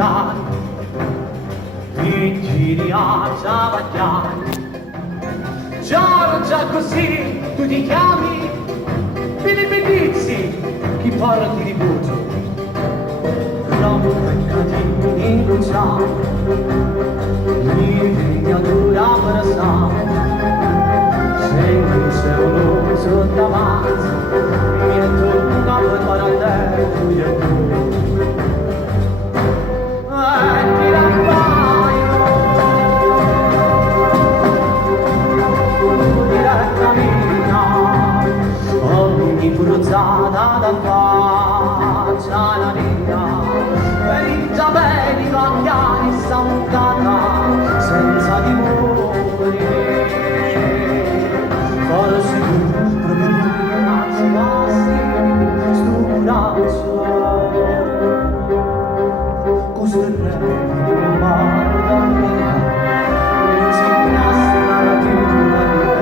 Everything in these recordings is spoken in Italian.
giurare, ti giri a ciavagliare. Già così tu ti chiami Billy Bedizzi, chi porti di bucio, rompecatini in cruciale, l'indignatura abbracciata, senti se un uso davanti, mi è torna per parallelo, tu e tu. Ti l'appaio, ogni bruciata da faccia la vita, per i giavelli andiani salutata senza dimori. Forse tu, proprio tu, ammazzi sto braccio, così rendi di un mare da vita, mi insegnassi la natura di te.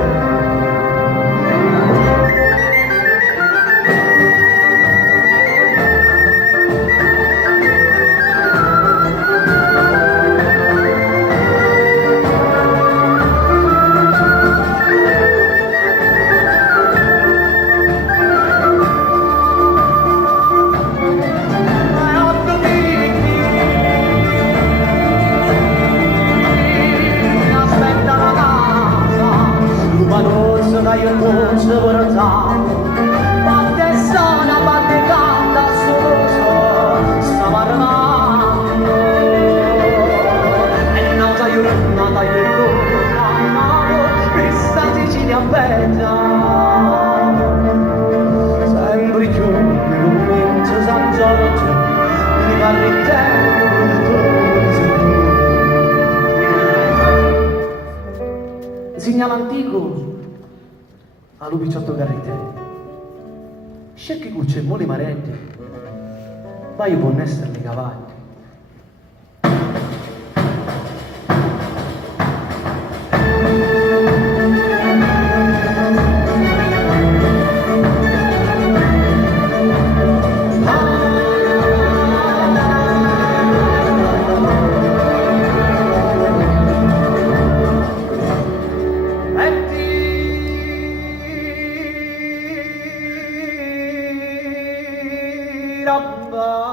Dai un dolce vortato, batte sana, batte canta, solo stava arrivando. E nata io questa Sicilia bella, sempre più nell'umento San Giorgio, mi parli in tempo, segnale antico a Lubiciotto Garritelli. Scegli cucce e mole marette, vai può essere le cavalli. Rabba